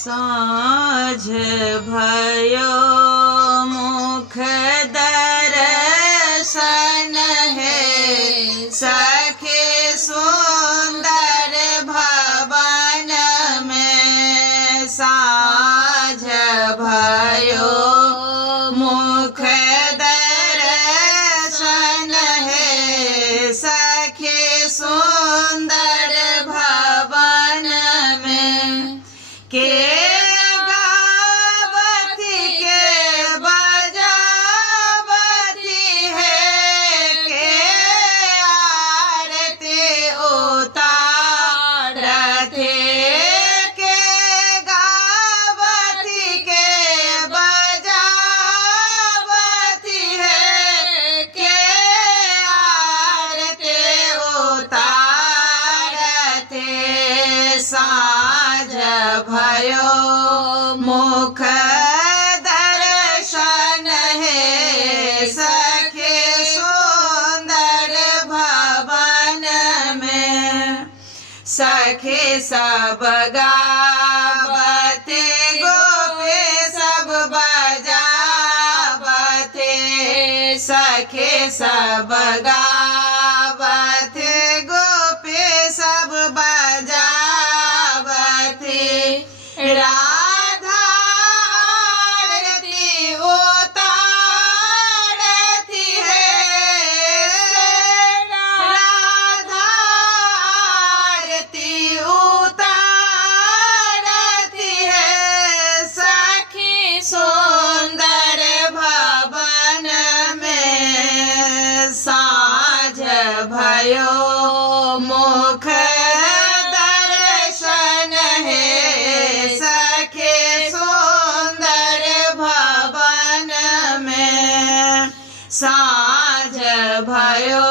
साँझ भयो मुख दर्शन है सखी सुंदर भवन में। साँझ भयो मुख दर्शन है सखी सुंदर भवन में। के गावती के बजावती है के आरती उतारते। के गावती के बजावती है के आरती उतारते। साँझ भयो मुख दर्शन है सखी सुंदर भवन में। सखी सब गावते गोपी सब बजावते। सखी सब गावते गोपी सब बजावते। राधा आरती उतारती है राधा आरती उतारती है सखी सुंदर भवन में। साँझ भयो मुख दर्शन है सखी सुंदर भवन में। साँझ भयो